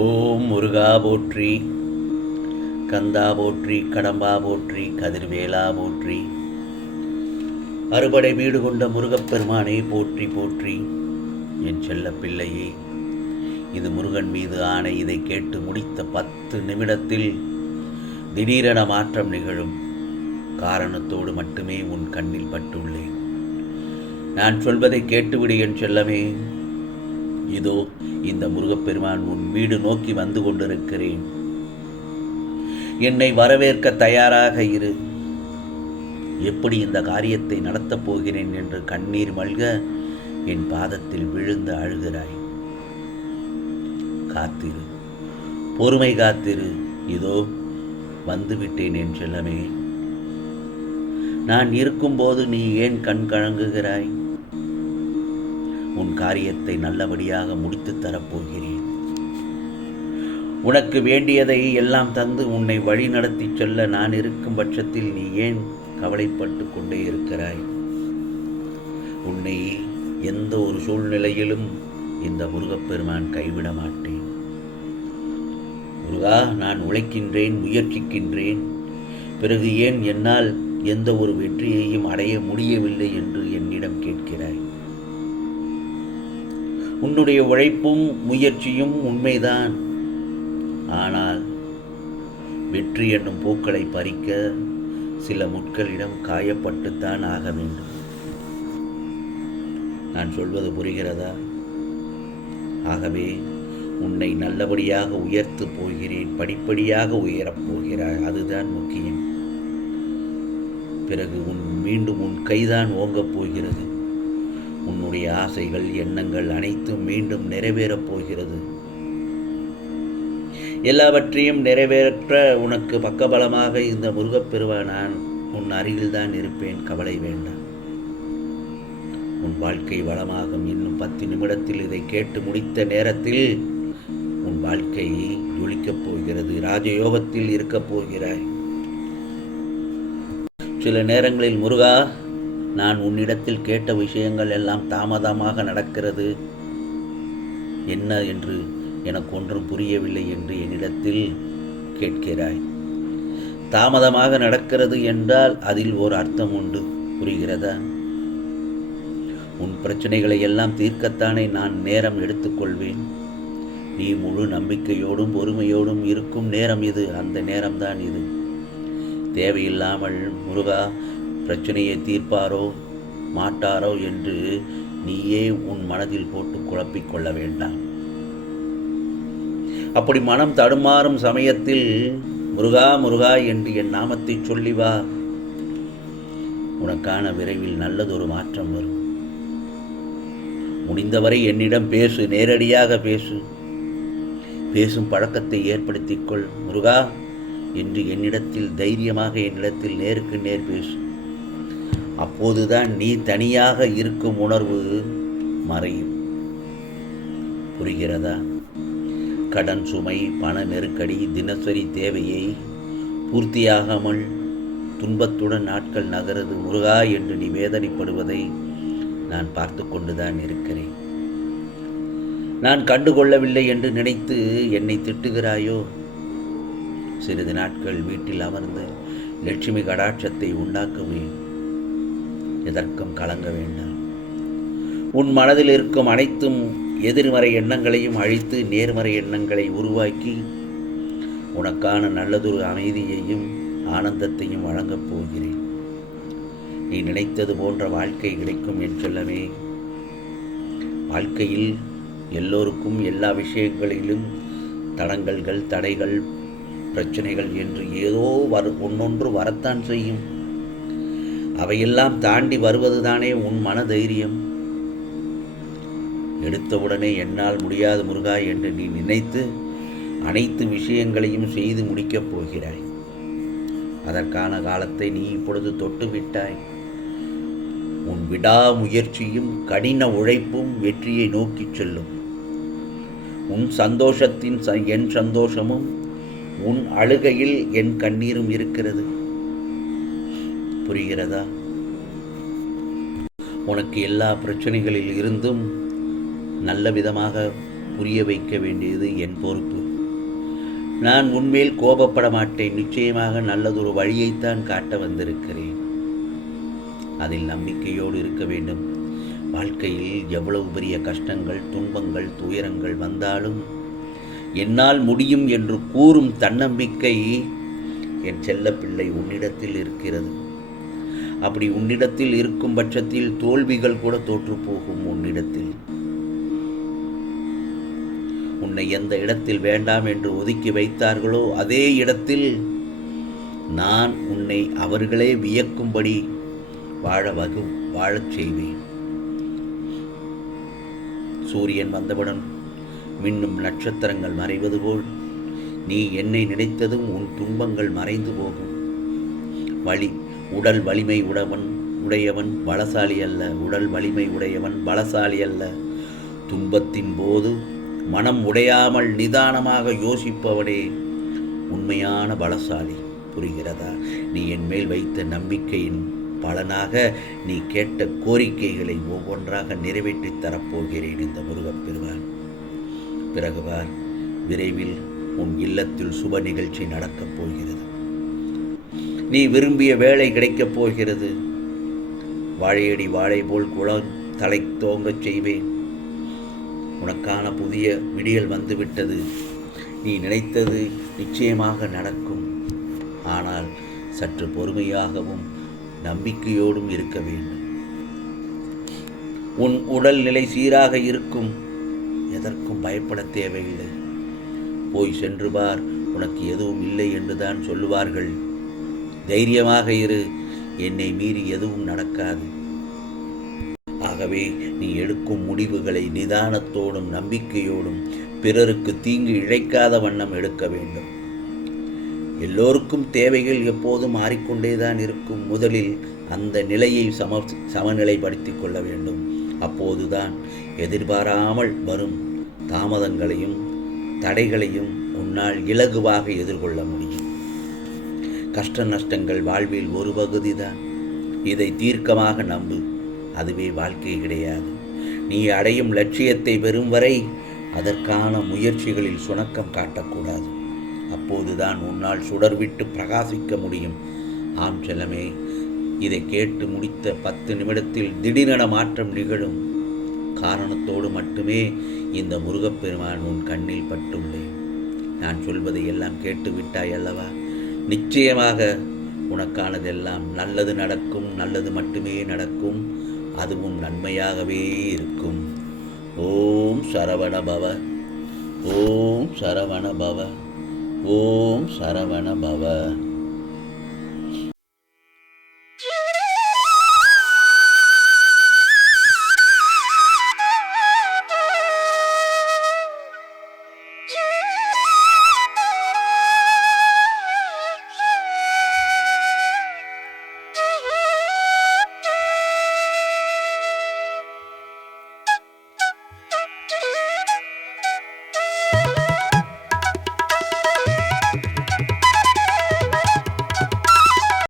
ஓம் முருகா போற்றி கந்தா போற்றி கடம்பா போற்றி கதிர்வேலா போற்றி. அறுபடை வீடு கொண்ட முருகப்பெருமானை போற்றி போற்றி. என் செல்ல பிள்ளையே இது முருகன் மீது ஆணை. இதை கேட்டு முடித்த பத்து நிமிடத்தில் திடீரென மாற்றம் நிகழும். காரணத்தோடு மட்டுமே உன் கண்ணில் பட்டுள்ளேன். நான் சொல்வதை கேட்டுவிடு என் செல்லமே. இதோ இந்த முருகப்பெருமான் உன் வீடு நோக்கி வந்து கொண்டிருக்கிறேன். என்னை வரவேற்க தயாராக இரு. எப்படி இந்த காரியத்தை நடத்தப் போகிறேன் என்று கண்ணீர் மல்க என் பாதத்தில் விழுந்து அழுகிறாய். காத்திரு. பொறுமை காத்திரு. இதோ வந்துவிட்டேன் என் செல்லமே. நான் இருக்கும்போது நீ ஏன் கண் கலங்குகிறாய்? உன் காரியத்தை நல்லபடியாக முடித்துத் தரப்போகிறேன். உனக்கு வேண்டியதை எல்லாம் தந்து உன்னை வழி நடத்தி செல்ல நான் இருக்கும் பட்சத்தில் நீ ஏன் கவலைப்பட்டு கொண்டே இருக்கிறாய்? உன்னை எந்த ஒரு சூழ்நிலையிலும் இந்த முருகப்பெருமான் கைவிட மாட்டேன். முருகா நான் உழைக்கின்றேன் முயற்சிக்கின்றேன். பிறகு ஏன் என்னால் எந்த ஒரு வெற்றியையும் அடைய முடியவில்லை என்று என்னிடம் கேட்கிறாய்? உன்னுடைய உழைப்பும் முயற்சியும் உண்மைதான். ஆனால் வெற்றி என்னும் பூக்களை பறிக்க சில முட்களிடம் காயப்பட்டுத்தான் ஆக வேண்டும். நான் சொல்வது புரிகிறதா? ஆகவே உன்னை நல்லபடியாக உயர்த்து போகிறேன் படிப்படியாக உயரப் போகிறாய் அதுதான் முக்கியம். பிறகு உன் மீண்டும் உன் கைதான் ஓங்கப் போகிறது. உன்னுடைய ஆசைகள் எண்ணங்கள் அனைத்தும் மீண்டும் நிறைவேறப் போகிறது. எல்லாவற்றையும் நிறைவேற்ற உனக்கு பக்கபலமாக இந்த முருகப்பெருவான் நான் உன் அருகில்தான் இருப்பேன். கவலை வேண்டாம். உன் வாழ்க்கை வளமாகும். இன்னும் பத்து நிமிடத்தில் இதை கேட்டு முடித்த நேரத்தில் உன் வாழ்க்கை ஜொலிக்கப் போகிறது. ராஜயோகத்தில் இருக்கப் போகிறாய். சில நேரங்களில் முருகா நான் உன்னிடத்தில் கேட்ட விஷயங்கள் எல்லாம் தாமதமாக நடக்கிறது. என்ன என்று எனக்கு ஒன்றும் புரியவில்லை என்று என்னிடத்தில் கேட்கிறாய். தாமதமாக நடக்கிறது என்றால் அதில் ஒரு அர்த்தம் உண்டு. புரிகிறதா? உன் பிரச்சனைகளை எல்லாம் தீர்க்கத்தானே நான் நேரம் எடுத்துக்கொள்வேன். நீ முழு நம்பிக்கையோடும் பொறுமையோடும் இருக்கும் நேரம் இது. அந்த நேரம்தான் இது. தேவையில்லாமல் முருகா பிரச்சனையை தீர்ப்பாரோ மாட்டாரோ என்று நீயே உன் மனதில் போட்டு குழப்பிக் கொள்ள வேண்டாம். அப்படி மனம் தடுமாறும் சமயத்தில் முருகா முருகா என்று என் நாமத்தை சொல்லி வா. உனக்கான விரைவில் நல்லதொரு மாற்றம் வரும். முடிந்தவரை என்னிடம் பேசு நேரடியாக பேசு. பேசும் பழக்கத்தை ஏற்படுத்திக்கொள் முருகா என்று என்னிடத்தில் தைரியமாக என்னிடத்தில் நேருக்கு நேர் பேசு. அப்போதுதான் நீ தனியாக இருக்கும் உணர்வு மறையும். புரிகிறதா? கடன் சுமை பண நெருக்கடி தினசரி தேவையை பூர்த்தியாகாமல் துன்பத்துடன் நாட்கள் நகரது. முருகா என்று நீ வேதனைப்படுவதை நான் பார்த்து கொண்டுதான் இருக்கிறேன். நான் கண்டுகொள்ளவில்லை என்று நினைத்து என்னை திட்டுகிறாயோ? சிறிது நாட்கள் வீட்டில் அமர்ந்து லட்சுமி கடாட்சத்தை உண்டாக்குவேன். எதற்கும் கலங்க வேண்டாம். உன் மனதில் இருக்கும் அனைத்தும் எதிர்மறை எண்ணங்களையும் அழித்து நேர்மறை எண்ணங்களை உருவாக்கி உனக்கான நல்லதொரு அமைதியையும் ஆனந்தத்தையும் வழங்கப் போகிறேன். நீ நினைத்தது போன்ற வாழ்க்கை கிடைக்கும் என் சொல்லவே. வாழ்க்கையில் எல்லோருக்கும் எல்லா விஷயங்களிலும் தடங்கல்கள் தடைகள் பிரச்சனைகள் என்று ஏதோ வர ஒன்னொன்று வரத்தான் செய்யும். அவையெல்லாம் தாண்டி வருவதுதானே உன் மன தைரியம் எடுத்தவுடனே என்னால் முடியாது முருகா என்று நீ நினைத்து அனைத்து விஷயங்களையும் செய்து முடிக்கப் போகிறாய். அதற்கான காலத்தை நீ இப்பொழுது தொட்டு விட்டாய். உன் விடாமுயற்சியும் கடின உழைப்பும் வெற்றியை நோக்கிச் செல்லும். உன் சந்தோஷத்தின் என் சந்தோஷமும் உன் அழுகையில் என் கண்ணீரும் இருக்கிறது. புரிகிறதா? உனக்கு எல்லா பிரச்சனைகளில் இருந்தும் நல்ல விதமாக புரிய வைக்க வேண்டியது என் பொறுப்பு. நான் உன்மேல் கோபப்பட மாட்டேன். நிச்சயமாக நல்லதொரு வழியைத்தான் காட்ட வந்திருக்கிறேன். அதில் நம்பிக்கையோடு இருக்க வேண்டும். வாழ்க்கையில் எவ்வளவு பெரிய கஷ்டங்கள் துன்பங்கள் துயரங்கள் வந்தாலும் என்னால் முடியும் என்று கூறும் தன்னம்பிக்கை என் செல்லப்பிள்ளை உன்னிடத்தில் இருக்கிறது. அப்படி உன்னிடத்தில் இருக்கும் பட்சத்தில் தோல்விகள் கூட தோற்று போகும் உன்னிடத்தில். உன்னை எந்த இடத்தில் வேண்டாம் என்று ஒதுக்கி வைத்தார்களோ அதே இடத்தில் நான் உன்னை அவர்களே வியக்கும்படி வாழ வகு வாழச் செய்வேன். சூரியன் வந்தவுடன் மின்னும் நட்சத்திரங்கள் மறைவது போல் நீ என்னை நினைத்ததும் உன் துன்பங்கள் மறைந்து போகும். வழி உடல் வலிமை உடவன் உடையவன் பலசாலி அல்ல. உடல் வலிமை உடையவன் பலசாலி அல்ல. துன்பத்தின் போது மனம் உடையாமல் நிதானமாக யோசிப்பவனே உண்மையான பலசாலி. புரிகிறதா? நீ என் மேல் வைத்த நம்பிக்கையின் பலனாக நீ கேட்ட கோரிக்கைகளை ஒவ்வொன்றாக நிறைவேற்றித் தரப்போகிறேன் இந்த முருகப்பெருமான் பிறகு பிறகுவார் விரைவில் உன் இல்லத்தில் சுப நிகழ்ச்சி நடக்கப் போகிறது. நீ விரும்பிய வேலை கிடைக்கப் போகிறது. வாழையடி வாழை போல் குளம் தலை தோங்கச் செய்வேன். உனக்கான புதிய விடியல் வந்துவிட்டது. நீ நினைத்தது நிச்சயமாக நடக்கும். ஆனால் சற்று பொறுமையாகவும் நம்பிக்கையோடும் இருக்க வேண்டும். உன் உடல்நிலை சீராக இருக்கும். எதற்கும் பயப்பட தேவையில்லை. போய் சென்று பார். உனக்கு எதுவும் இல்லை என்றுதான் சொல்லுவார்கள். தைரியமாக இரு. என்னை மீறி எதுவும் நடக்காது. ஆகவே நீ எடுக்கும் முடிவுகளை நிதானத்தோடும் நம்பிக்கையோடும் பிறருக்கு தீங்கு இழைக்காத வண்ணம் எடுக்க வேண்டும். எல்லோருக்கும் தேவைகள் எப்போதும் மாறிக்கொண்டேதான் இருக்கும். முதலில் அந்த நிலையை சம சமநிலைப்படுத்திக் கொள்ள வேண்டும். அப்போதுதான் எதிர்பாராமல் வரும் தாமதங்களையும் தடைகளையும் உன்னால் இலகுவாக எதிர்கொள்ள முடியும். கஷ்ட நஷ்டங்கள் வாழ்வில் ஒரு பகுதி தான் இதை தீர்க்கமாக நம்பு. அதுவே வாழ்க்கை கிடையாது. நீ அடையும் லட்சியத்தை பெறும் வரை அதற்கான முயற்சிகளில் சுணக்கம் காட்டக்கூடாது. அப்போதுதான் உன்னால் சுடர்விட்டு பிரகாசிக்க முடியும். ஆம் செல்லமே இதை கேட்டு முடித்த பத்து நிமிடத்தில் திடீரென மாற்றம் நிகழும். காரணத்தோடு மட்டுமே இந்த முருகப்பெருமான் உன் கண்ணில் பட்டுள்ளேன். நான் சொல்வதை எல்லாம் கேட்டு விட்டாய் அல்லவா? நிச்சயமாக உனக்கானதெல்லாம் நல்லது நடக்கும் நல்லது மட்டுமே நடக்கும் அதுவும் நன்மையாகவே இருக்கும். ஓம் சரவண பவ ஓம் சரவண பவ ஓம் சரவண பவ.